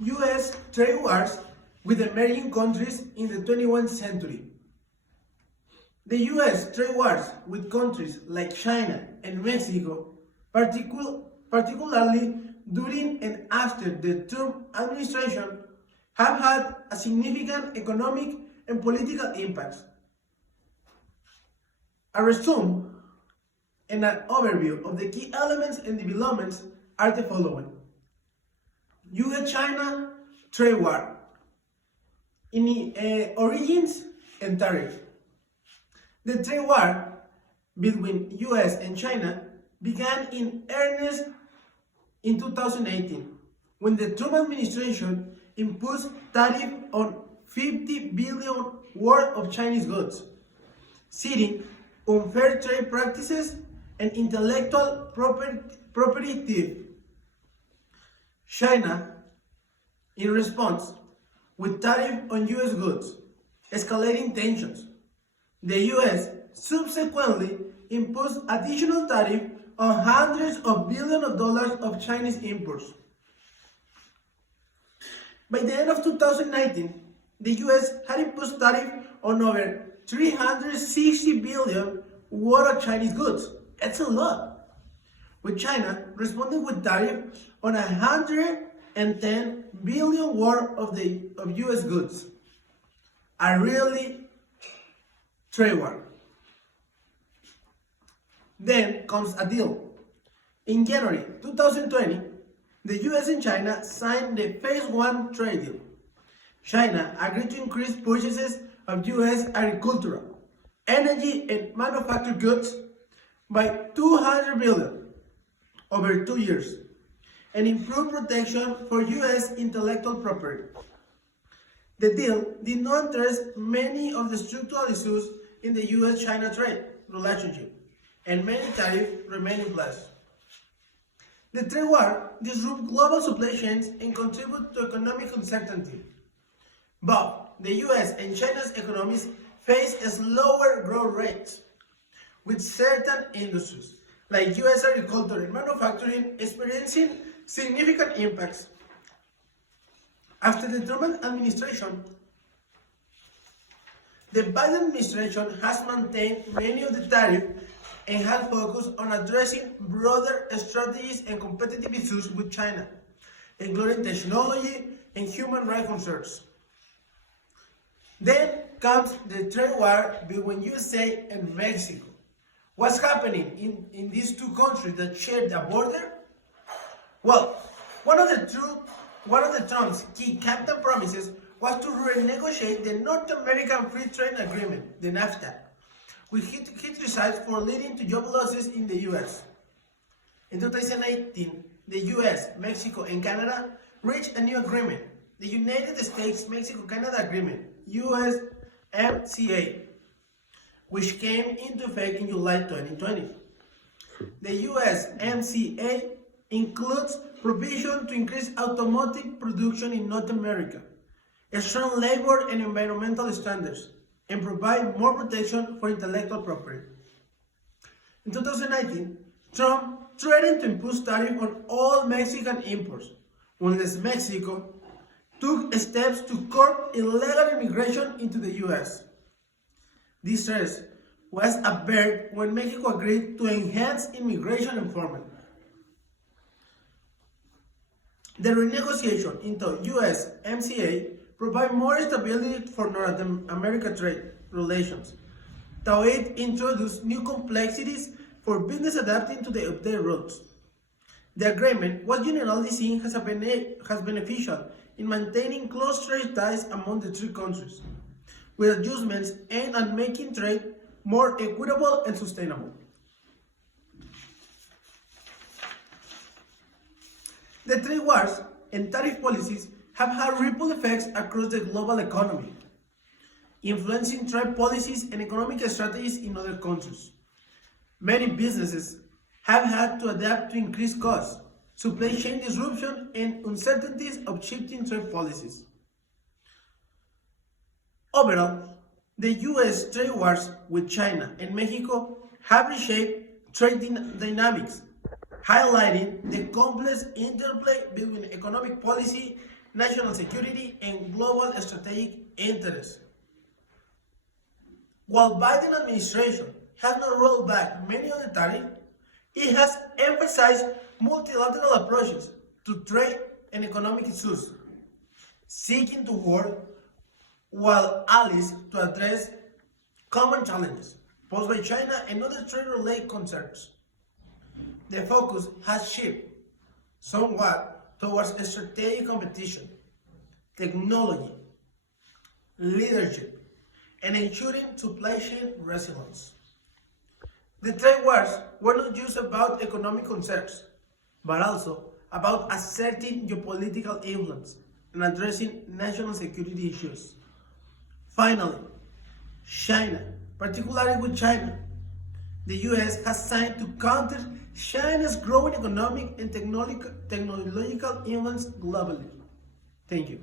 U.S. trade wars with emerging countries in the 21st century. The U.S. trade wars with countries like China and Mexico, particularly during and after the Trump administration, have had a significant economic and political impact. A resume and an overview of the key elements and developments are the following. U.S.-China trade war. Origins and tariff. The trade war between U.S. and China began in earnest in 2018 when the Trump administration imposed tariff on 50 billion worth of Chinese goods, citing unfair trade practices and intellectual property theft. China, in response, with tariff on U.S. goods, escalating tensions. The U.S. subsequently imposed additional tariff on hundreds of billions of dollars of Chinese imports. By the end of 2019, the U.S. had imposed tariff on over 360 billion worth of Chinese goods. That's a lot. With China responding with tariff on 110 billion worth of U.S. goods. A really trade war. Then comes a deal. In January 2020, the U.S. and China signed the Phase 1 trade deal. China agreed to increase purchases of U.S. agricultural, energy, and manufactured goods by $200 billion over 2 years, and improve protection for U.S. intellectual property. The deal did not address many of the structural issues in the U.S.-China trade relationship, and many tariffs remain in place. The trade war disrupted global supply chains and contributed to economic uncertainty. But the U.S. and China's economies face slower growth rates, with certain industries, like U.S. agriculture and manufacturing, experiencing significant impacts. After the Trump administration, the Biden administration has maintained many of the tariffs and has focused on addressing broader strategies and competitive issues with China, including technology and human rights concerns. Then comes the trade war between USA and Mexico. What's happening in these two countries that share the border? Well, one of the Trump's key campaign promises was to renegotiate the North American Free Trade Agreement, the NAFTA, with hit results for leading to job losses in the U.S. In 2018, the U.S., Mexico, and Canada reached a new agreement, the United States-Mexico-Canada Agreement, USMCA, which came into effect in July 2020. The USMCA includes provision to increase automotive production in North America, strong labor and environmental standards, and provide more protection for intellectual property. In 2019, Trump threatened to impose tariffs on all Mexican imports, unless Mexico took steps to curb illegal immigration into the U.S. This threat was averted when Mexico agreed to enhance immigration enforcement. The renegotiation into USMCA provides more stability for North America trade relations, though it introduced new complexities for business adapting to the updated rules. The agreement was generally seen as beneficial in maintaining close trade ties among the two countries, with adjustments aimed at making trade more equitable and sustainable. The trade wars and tariff policies have had ripple effects across the global economy, influencing trade policies and economic strategies in other countries. Many businesses have had to adapt to increased costs, supply chain disruption, and uncertainties of shifting trade policies. Overall, the U.S. trade wars with China and Mexico have reshaped trade dynamics, highlighting the complex interplay between economic policy, national security, and global strategic interests. While Biden administration has not rolled back many of the tariffs, it has emphasized multilateral approaches to trade and economic issues, seeking to work while allies to address common challenges posed by China and other trade-related concerns. The focus has shifted somewhat towards strategic competition, technology, leadership, and ensuring supply chain resilience. The trade wars were not just about economic concerns, but also about asserting geopolitical influence and addressing national security issues. Finally, China, particularly with China, the US has signed to counter China's growing economic and technological influence globally. Thank you.